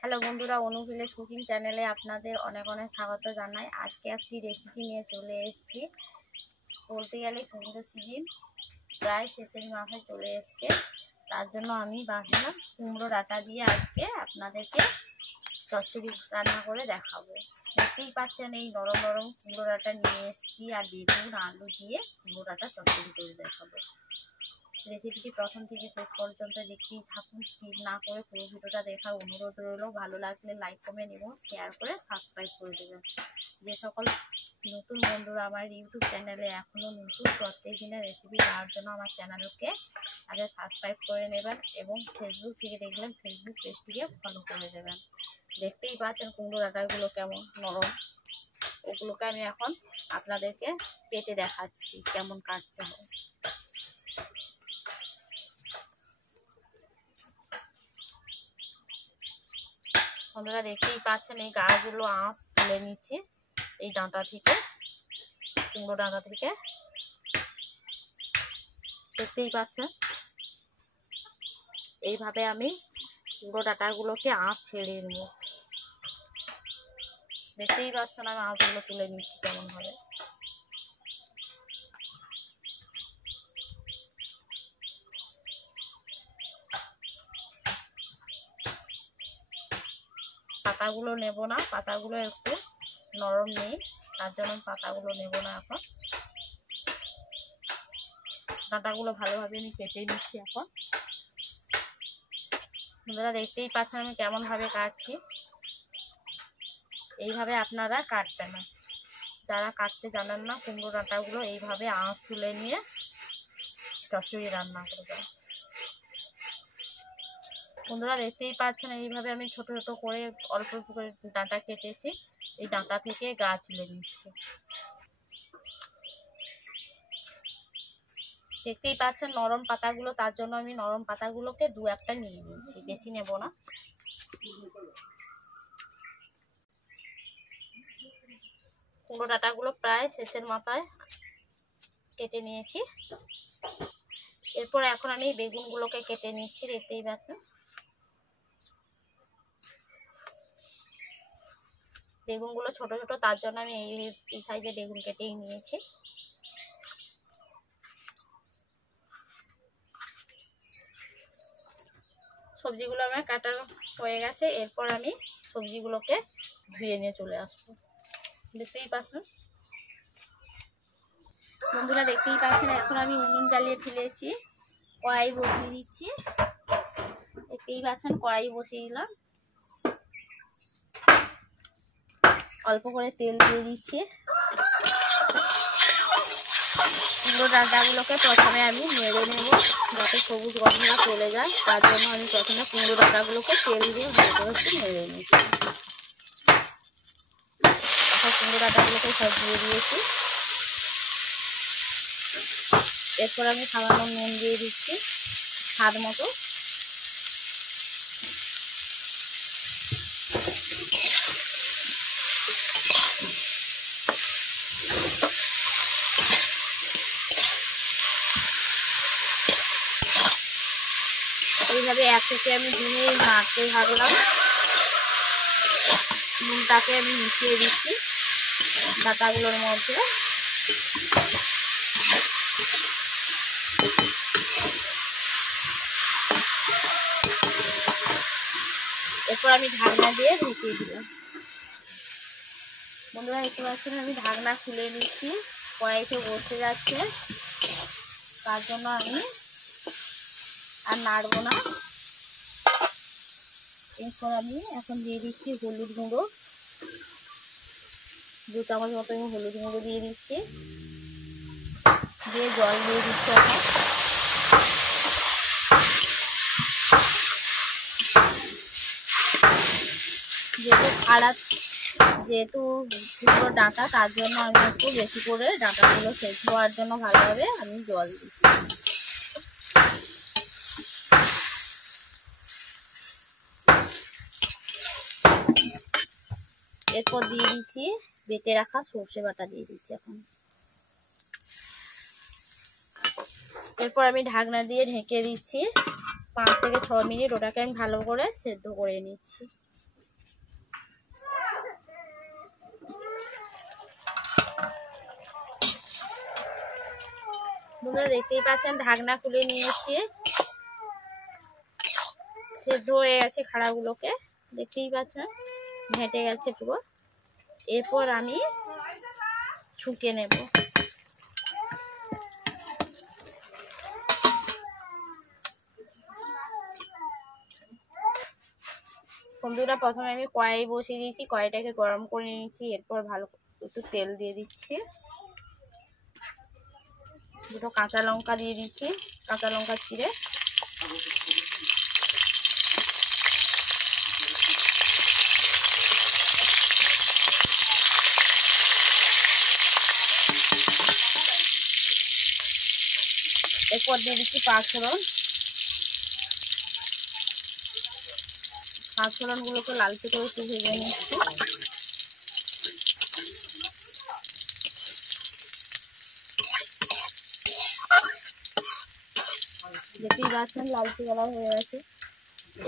Hello বন্ধুরা, অনু village cooking চ্যানেলে আপনাদের অনেক অনেক স্বাগত জানাই। আজকে একটি রেসিপি নিয়ে চলে এসেছি। বলতে গেলে কুমড়ো সিজন প্রায় শেষের মাথায় চলে এসছে, তার জন্য আমি ভাবলাম কুমড়ো ডাঁটা দিয়ে আজকে আপনাদেরকে চচ্চড়ি রান্না করে দেখাবো। দেখতেই পাচ্ছেন এই নরম নরম কুমড়ো ডাঁটা নিয়ে এসেছি, আর বেগুন আলু দিয়ে কুমড়ো ডাঁটা চচ্চড়ি করে দেখাবো। রেসিপিটি প্রথম থেকে শেষ পর্যন্ত দেখতেই থাকুন, স্কিপ না করে পুরো ভিডিওটা দেখার অনুরোধ রইল। ভালো লাগলে লাইক কমেন্ট এবং শেয়ার করে সাবস্ক্রাইব করে দেবেন। যে সকল নতুন বন্ধুরা আমার ইউটিউব চ্যানেলে এখনও নতুন, প্রত্যেক দিনের রেসিপি পাওয়ার জন্য আমার চ্যানেলকে আগে সাবস্ক্রাইব করে নেবেন এবং ফেসবুক থেকে দেখবেন ফেসবুক পেজটিকে ফলো করে দেবেন। দেখতেই পাচ্ছেন কুমড়ো ডাঁটাগুলো কেমন নরম, ওগুলোকে আমি এখন আপনাদেরকে কেটে দেখাচ্ছি কেমন কাটতে হয়। বন্ধুরা দেখতেই পাচ্ছেন এই গাছগুলো আঁশ তুলে নিচ্ছি এই ডাঁটা থেকে, কুমড়ো ডাঁটা থেকে। দেখতেই পাচ্ছেন এইভাবে আমি কুমড়ো ডাঁটাগুলোকে আঁশ ছেড়ে নেব। দেখতেই পাচ্ছেন আমি আঁশগুলো তুলে নিচ্ছি কেমন ভাবে। পাতাগুলো নেব না, পাতাগুলো একটু নরম নেই, তার জন্য পাতাগুলো নেব না। এখন ডাঁটাগুলো ভালোভাবে আমি কেটে নিচ্ছি। এখন আপনারা দেখতেই পাচ্ছেন আমি কেমন ভাবে কাটছি। এইভাবে আপনারা কাটবেন না, যারা কাটতে জানেন না কুমড়ো ডাঁটাগুলো এইভাবে আঁশ তুলে নিয়ে চচ্চড়ি রান্না করবেন। বন্ধুরা দেখতেই পাচ্ছেন এইভাবে আমি ছোট ছোট করে অল্প অল্প করে ডাঁটা কেটেছি, এই ডাঁটা থেকে গা তুলে নিচ্ছি। দেখতেই পাচ্ছেন নরম পাতাগুলো, তার জন্য আমি নরম পাতাগুলোকে দু একটা নিয়ে নিচ্ছি, বেশি নেব না। কুমড়ো ডাঁটাগুলো প্রায় শেষের মাথায় কেটে নিয়েছি। এরপর এখন আমি বেগুনগুলোকে কেটে নিচ্ছি। দেখতেই পাচ্ছেন বেগুনগুলো ছোট ছোট, তার জন্য আমি এই সাইজে বেগুন কেটেই নিয়েছি। সবজিগুলো আমার কাটা হয়ে গেছে, এরপর আমি সবজিগুলোকে ধুয়ে নিয়ে চলে আসবো। দেখতেই পাচ্ছেন বন্ধুরা, দেখতেই পাচ্ছেন এখন আমি উনুন জ্বালিয়ে ফেলেছি, কড়াই বসিয়ে দিচ্ছি। দেখতেই পাচ্ছেন কড়াই বসিয়ে দিলাম, অল্প করে তেল দিয়ে দিচ্ছি। কুমড়ো ডাঁটাগুলোকে প্রথমে আমি নেড়ে নেব যাতে সবুজ গন্ধটা চলে যায়, তার জন্য আমি প্রথমে কুমড়ো ডাঁটাগুলোকে তেল দিয়ে ভালো করে একটু নেড়ে নিচ্ছি। এখন কুমড়ো ডাঁটাগুলোকে সব দিয়ে দিয়েছি। এরপর আমি সামান্য নুন দিয়ে দিচ্ছি স্বাদ মতো। এইভাবে এক থেকে আমি দিনে নাড়তে থাকলাম। নুনটাকে আমি মিশিয়ে দিচ্ছি ডাঁটাগুলোর মধ্যে। এরপর আমি ঢাকনা দিয়ে ঢেকে দিলাম। বন্ধুরা দেখতে পাচ্ছেন আমি ঢাকনা খুলে নিচ্ছি, কড়াইতে বসে যাচ্ছে, তার জন্য আমি আর নাড়বো না। এরপর আমি এখন দিয়ে দিচ্ছি হলুদ গুঁড়ো, 2 চামচ মতো আমি হলুদ গুঁড়ো দিয়ে দিচ্ছি, দিয়ে জল দিয়ে দিচ্ছি। এখন যেহেতু কুমড়ো ডাঁটা, তার জন্য আমি একটু বেশি করে ডাঁটাগুলো সেদ্ধ হওয়ার জন্য ভালোভাবে আমি জল দিচ্ছি। এরপর দিয়ে দিচ্ছি বেটে রাখা সর্ষে বাটা দিয়ে দিচ্ছি। এখন এরপর আমি ঢাকনা দিয়ে ঢেকে দিচ্ছি 5 থেকে 6 মিনিট। ওটাকে আমি ভালো করে সেদ্ধ করে নিচ্ছি। বন্ধুরা দেখতেই পাচ্ছেন ঢাকনা খুলে নিয়েছি, সেদ্ধ হয়ে গেছে খাড়াগুলোকে, দেখতেই পাচ্ছেন ঘেঁটে গেছে পুরো। এরপর আমি ছুঁকে নেব। বন্ধুরা প্রথমে আমি কড়াই বসিয়ে দিয়েছি, কড়াইটাকে গরম করে নিয়েছি। এরপর ভালো একটু তেল দিয়ে দিচ্ছি, দুটো কাঁচা লঙ্কা দিয়ে দিচ্ছি, কাঁচা লঙ্কা চিড়ে। এরপর দিয়ে দিচ্ছি পাঁচফোড়ন। পাঁচফোড়নগুলোকে লালচে করে একটু ভেজে নিচ্ছি। দেখতেই পাচ্ছেন লালচে কালার হয়ে গেছে।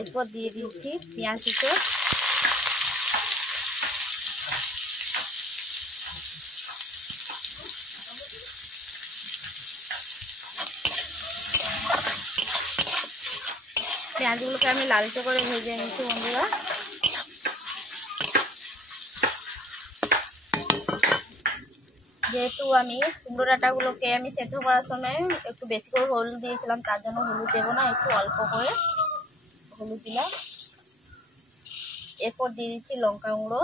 এরপর দিয়ে দিচ্ছি পেঁয়াজ কুচো। পেঁয়াজগুলোকে আমি লালচে করে ভেজে নিচ্ছি বন্ধুরা। যেহেতু আমি কুমড়ো ডাঁটাগুলোকে আমি সেদ্ধ করার সময় একটু বেশি করে হলুদ দিয়েছিলাম, তার জন্য হলুদ দেবো না, একটু অল্প করে হলুদ দিলাম। এরপর দিয়ে দিচ্ছি লঙ্কা গুঁড়ো।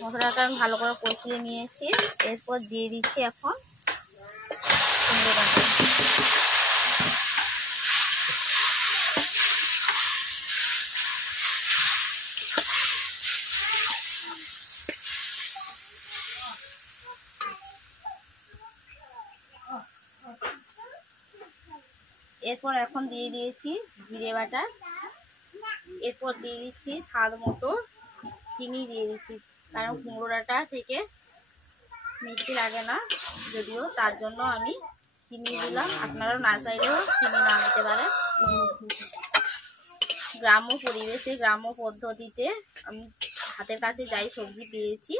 মশলাটা আমি ভালো করে কষিয়ে নিয়েছি। এরপর দিয়ে দিচ্ছি এখন কুমড়ো ডাঁটা। এরপর এখন দিয়ে দিয়েছি জিরে বাটা। এরপর দিয়ে দিচ্ছি স্বাদ মতো চিনি দিয়ে দিচ্ছি, কারণ কুমড়ো ডাঁটা থেকে মিষ্টি লাগে না যদিও, তার জন্য আমি চিনি দিলাম। আপনারাও না চাইলেও চিনি না দিতে পারেন। গ্রাম্য পরিবেশে গ্রাম্য পদ্ধতিতে আমি হাতের কাছে যাই সবজি পেয়েছি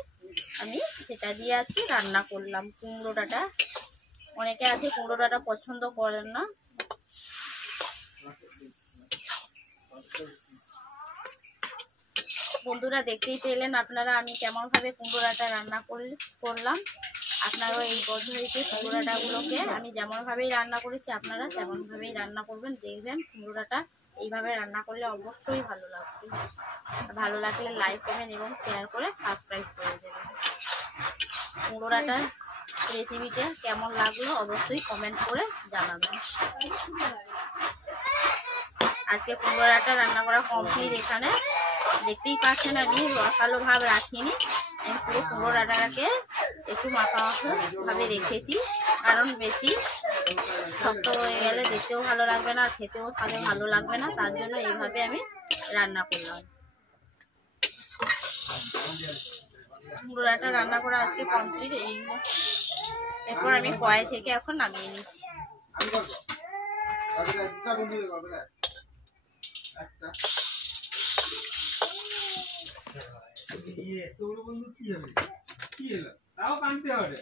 আমি সেটা দিয়ে আজকে রান্না করলাম কুমড়ো ডাঁটা। অনেকে আছে কুমড়ো ডাঁটা পছন্দ করেন না। বন্ধুরা দেখতেই পেলেন আপনারা আমি কেমন ভাবে কুমড়ো ডাঁটা রান্না করলাম। আপনারাও এই পদ্ধতিতে কুমড়ো ডাঁটাগুলোকে আমি যেমন ভাবেই রান্না করেছি আপনারা তেমন ভাবেই রান্না করবেন। দেখবেন কুমড়ো ডাঁটা এইভাবে রান্না করলে অবশ্যই ভালো লাগবে। ভালো লাগলে লাইক করবেন এবং শেয়ার করে সাবস্ক্রাইব করে দেবেন। কুমড়ো ডাঁটার রেসিপিটা কেমন লাগলো অবশ্যই কমেন্ট করে জানাবেন। আজকে কুমড়ো ডাঁটা রান্না করা কমপ্লিট। এখানে দেখতেই পাচ্ছেন আমি রসালো ভাব রাখিনি, আমি পুরো কুমড়ো ডাঁটাটাকে একটু মাখা মাখা ভাবে রেখেছি, কারণ বেশি শক্ত হয়ে গেলে দেখতেও ভালো লাগবে না, খেতেও স্বাদে ভালো লাগবে না, তার জন্য এইভাবে আমি রান্না করলাম। কুমড়ো ডাঁটা রান্না করা আজকে কমপ্লিট। এরপর আমি কড়াই থেকে এখন নামিয়ে নিচ্ছি। তোর বন্ধু কি হবে, কি এলো তাও কানতে হবে।